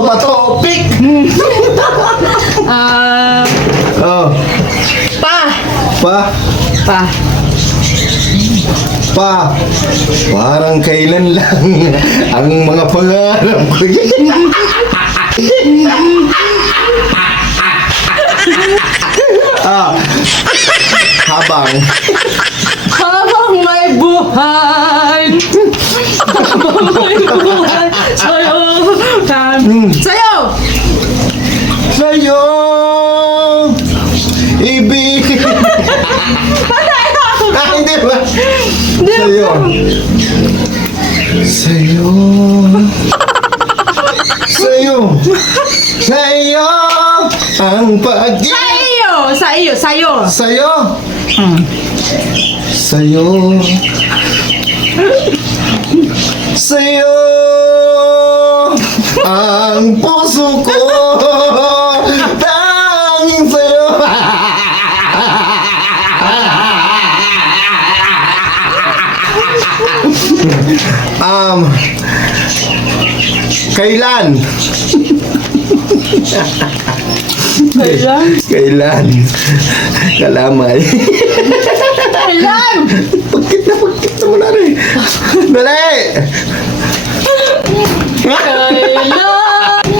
Matopik. Oh. Pa. Parang kailan lang ang mga pangarap ko. Habang Habang may buhay. Habang may buhay. Sa'yo. Sa'yo. sa'yo ibig. Hindi ba? Sa'yo. Sa'yo ang pag-ibig. Sa'yo. Sa'yo. Sa'yo ang puso ko. Tanging sa'yo. Kailan? Kailan? Kalamay. Kailan? Pagkit na mo na rin. Dali!